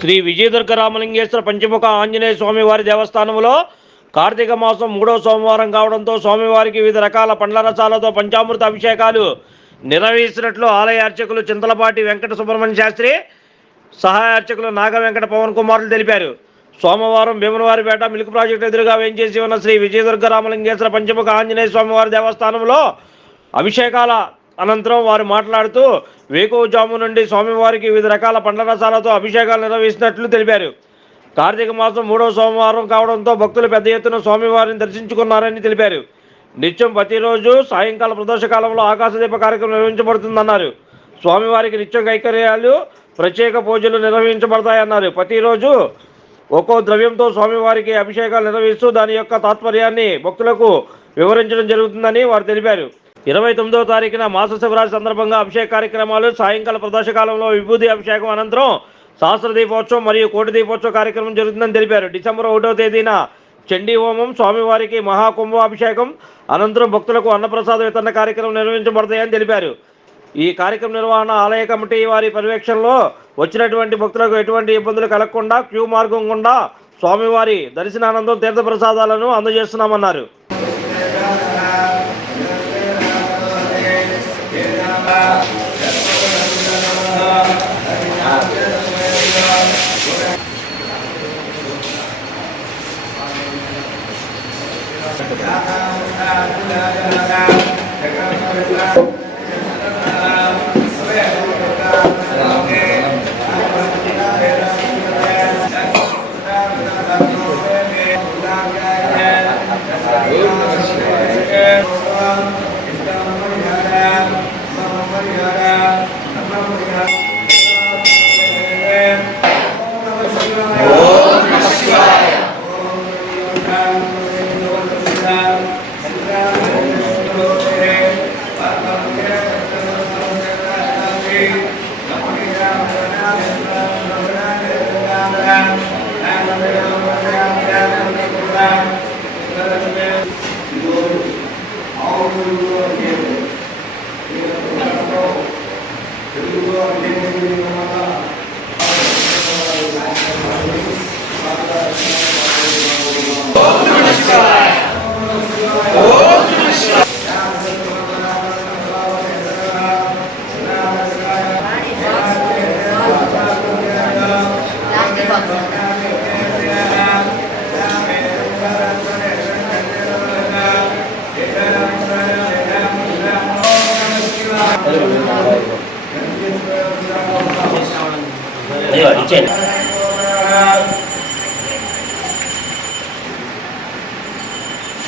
శ్రీ విజయదుర్గ రామలింగేశ్వర పంచముఖ ఆంజనేయ స్వామివారి దేవస్థానంలో కార్తీక మాసం మూడో సోమవారం కావడంతో స్వామివారికి వివిధ రకాల పండ్ల రసాలతో పంచామృత అభిషేకాలు నిర్వహిస్తున్నట్లు ఆలయ అర్చకులు చింతలపాటి వెంకట సుబ్రహ్మణ్య శాస్త్రి సహాయ అర్చకులు నాగ వెంకట పవన్ కుమారులు తెలిపారు. సోమవారం భీమనవారిపేట మిల్క్ ప్రాజెక్టు ఎదురుగా వేంచేసి ఉన్న శ్రీ విజయదుర్గ రామలింగేశ్వర పంచముఖ ఆంజనేయ స్వామివారి దేవస్థానంలో అభిషేకాల అనంతరం వారు మాట్లాడుతూ వేకువజాము నుండి స్వామివారికి వివిధ రకాల పండ్ల రసాలతో అభిషేకాలు నిర్వహిస్తున్నట్లు తెలిపారు. కార్తీక మాసం మూడవ సోమవారం కావడంతో భక్తులు పెద్ద ఎత్తున స్వామివారిని దర్శించుకున్నారని తెలిపారు. నిత్యం ప్రతిరోజు సాయంకాల ప్రదోష కాలంలో ఆకాశదీప కార్యక్రమం నిర్వహించబడుతుందన్నారు. స్వామివారికి నిత్యం కైకర్యాలు ప్రత్యేక పూజలు నిర్వహించబడతాయన్నారు. ప్రతిరోజు ఒక్కో ద్రవ్యంతో స్వామివారికి అభిషేకాలు నిర్వహిస్తూ దాని యొక్క తాత్పర్యాన్ని భక్తులకు వివరించడం జరుగుతుందని వారు తెలిపారు. ఇరవై తొమ్మిదవ తారీఖున మాస శివరాత్రి సందర్భంగా అభిషేక కార్యక్రమాలు సాయంకాల ప్రదర్శకాలంలో విభూతి అభిషేకం అనంతరం సహస్ర దీపోత్సవం మరియు కోటి దీపోత్సవ కార్యక్రమం జరుగుతుందని తెలిపారు. డిసెంబర్ ఒకటో తేదీన చండీ హోమం స్వామివారికి మహాకుంభాభిషేకం అనంతరం భక్తులకు అన్నప్రసాద వితరణ కార్యక్రమం నిర్వహించబడతాయని తెలిపారు. ఈ కార్యక్రమ నిర్వహణ ఆలయ కమిటీ వారి పర్యవేక్షణలో వచ్చినటువంటి భక్తులకు ఎటువంటి ఇబ్బందులు కలగకుండా క్యూ మార్గం గుండా స్వామివారి దర్శనానందం తీర్థప్రసాదాలను అందజేస్తున్నామన్నారు. Yeah.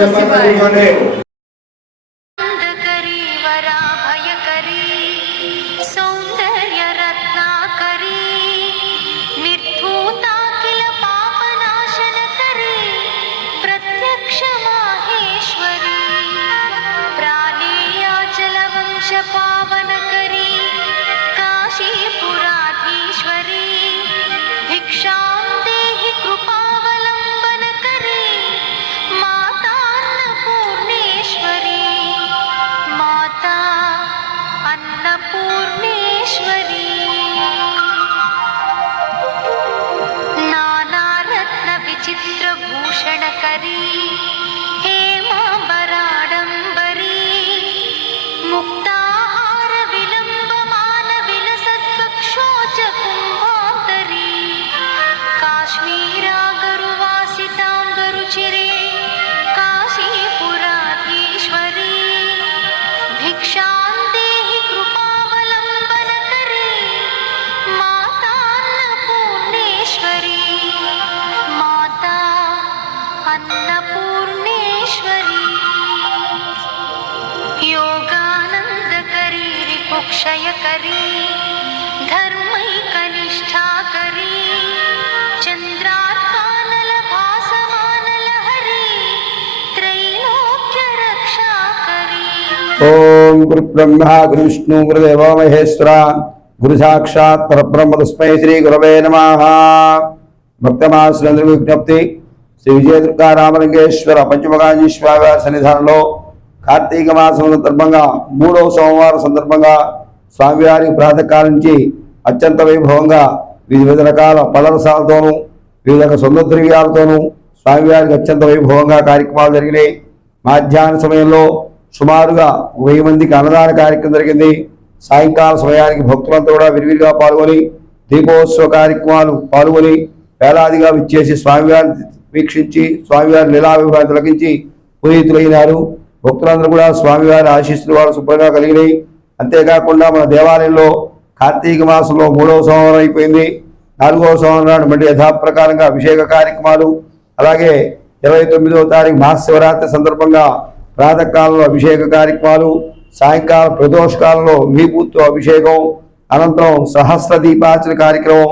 నమ योगानन्दकरी रिपुक्षयकरी धर्मैकनिष्ठाकरी चन्द्रात्मानलभासमानलहरी त्रैलोक्यरक्षाकरी ఓం గురు బ్రహ్మ గురు విష్ణు గురుదేవ మహేశ్వర గురు సాక్షాత్ పరబ్రహ్మ తస్మై శ్రీ గురవే నమ భక్తమాసులందరికీ విజ్ఞప్తి శ్రీ విజయ దుర్గా రామలింగేశ్వర పంచమగాజీశ్వర సన్నిధానంలో కార్తీక మాసం సందర్భంగా మూడవ సోమవారం సందర్భంగా స్వామివారి ప్రాతకాలం నుంచి అత్యంత వైభవంగా వివిధ రకాల పలరసాలతోనూ వివిధ రకాల సొంత ద్రవ్యాలతోనూ స్వామివారికి అత్యంత వైభవంగా కార్యక్రమాలు జరిగినాయి. మధ్యాహ్న సమయంలో సుమారుగా వెయ్యి మందికి అన్నదాన కార్యక్రమం జరిగింది. సాయంకాల సమయానికి భక్తులంతా కూడా విరివిరిగా పాల్గొని దీపోత్సవ కార్యక్రమాలు పాల్గొని వేలాదిగా విచ్చేసి స్వామివారిని వీక్షించి స్వామివారి లీలా విభాగం తొలగించి పునీతులైనారు. భక్తులందరూ కూడా స్వామివారి ఆశీస్సులు వారు శుభ్రంగా కలిగినాయి. అంతేకాకుండా మన దేవాలయంలో కార్తీక మాసంలో మూడవ సంవత్సరం అయిపోయింది. నాలుగవ సంవత్సరం నాడు మళ్ళీ యథాప్రకారంగా అభిషేక కార్యక్రమాలు. అలాగే ఇరవై తొమ్మిదవ తారీఖు మహాశివరాత్రి సందర్భంగా ప్రాతకాలంలో అభిషేక కార్యక్రమాలు సాయంకాలం ప్రదోషకాలంలో విభూతితో అభిషేకం అనంతరం సహస్ర దీపార్చన కార్యక్రమం.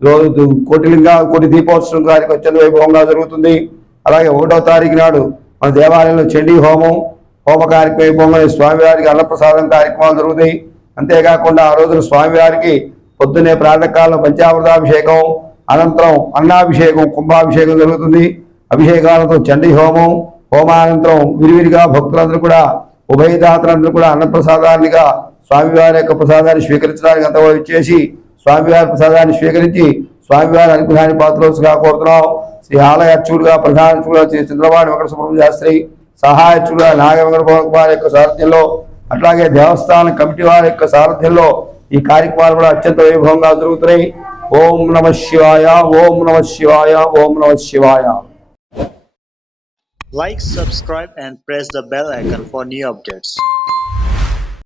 రోజు కోటిలింగ కోటి దీపోత్సవం కార్యక్రమం అత్యంత వైభవంగా జరుగుతుంది. అలాగే ఒకటో తారీఖు నాడు మన దేవాలయంలో చండీ హోమం హోమ కార్యక్రమం వైభవంగా స్వామివారికి అన్నప్రసాదం కార్యక్రమాలు జరుగుతాయి. అంతేకాకుండా ఆ రోజున స్వామివారికి పొద్దునే ప్రాతకాలం పంచామృతాభిషేకం అనంతరం అన్నాభిషేకం కుంభాభిషేకం జరుగుతుంది. అభిషేకాలతో చండీ హోమం హోమానంతరం విరివిరిగా భక్తులందరూ కూడా ఉభయదాతలందరూ కూడా అన్నప్రసాదాన్నిగా స్వామివారి యొక్క ప్రసాదాన్ని స్వీకరించడానికి అంత ఇచ్చేసి స్వామివారి ప్రసాదాన్ని స్వీకరించి స్వామివారి అనుగ్రహాన్ని పాత్రోసుగా కోరుతున్నాం. శ్రీ ఆలయ అర్చుడుగా ప్రధాన అర్చుడుగా శ్రీ చంద్రబాబు వెంకట సుబ్రహ్మణ్య శాస్త్రి సహాయ అర్చకుడుగా నాగ కుమార్ యొక్క సారథ్యంలో అట్లాగే దేవస్థాన కమిటీ వారి యొక్క సారథ్యంలో ఈ కార్యక్రమాలు కూడా అత్యంత వైభవంగా జరుగుతున్నాయి. ఓం నమ శివాయ ఓం నమ శివాయ ఓం నమ శివాయ. Like subscribe and press the bell icon for new updates